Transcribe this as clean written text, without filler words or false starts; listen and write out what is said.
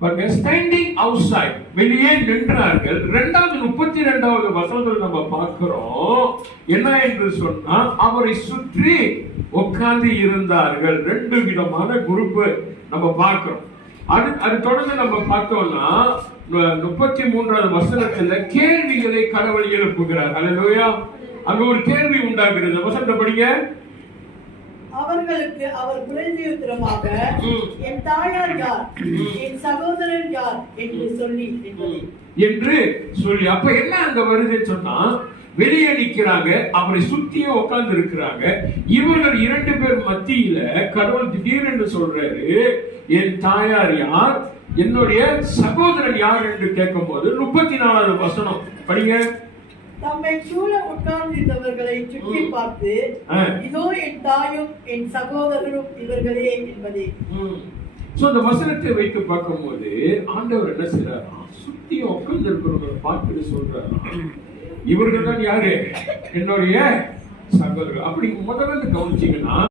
Standing out side, வெளியே நின்றார்கள். 32வது வசனத்தில் நம்ம பார்க்கிறோம் என்ன என்று சொன்னா, அவரை சுற்றி உட்கார்ந்து இருந்தார்கள். 2 விதமான குரூப் நம்ம பார்க்கிறோம். அது தொடர்ந்து நம்ம பார்த்தோம்னா 33வது வசனத்துல கேள்விகளை கடவுள் எழுப்புகிறார். அல்லேலூயா. அங்க ஒரு கேள்வி உண்டாகிறது. வசனத்தை படிங்க. அவர்களுக்கு அவர் பிரதியுத்தரமாக, என் தாயார் யார், என் சகோதரன் யார் என்று சொல்லி அப்ப என்ன அங்க வருதுன்னு சொன்னா, வெளியே நிக்கிறாங்க, அவரை சுத்தியே உட்கார்ந்து இருக்கிறாங்க. இவர்கள் 2 பேர் மத்தியில கடவுள் திடீரென்று சொல்றாரு, என் தாயார் யார், என்னுடைய சகோதரன் யார் என்று கேட்கும் போது 34வது வசனம் படிங்க. தம்மை சூழ உட்கார்ந்திருந்தவர்களை சுற்றி பார்த்து, இதோ என் தாயும் என் சகோதரரும் இவர்களே என்பதே. இந்த வசனத்தை வைத்து பார்க்கும்போது ஆண்டவர் என்ன செய்யறாரா, சுத்தி உட்கார்ந்து இருக்கிறவங்களை பார்த்துட்டு சொல்றாரா, இவர்கள் தான் யாரு, என்னுடைய சகோதரர். அப்படி முதல்ல கவனிச்சீங்கன்னா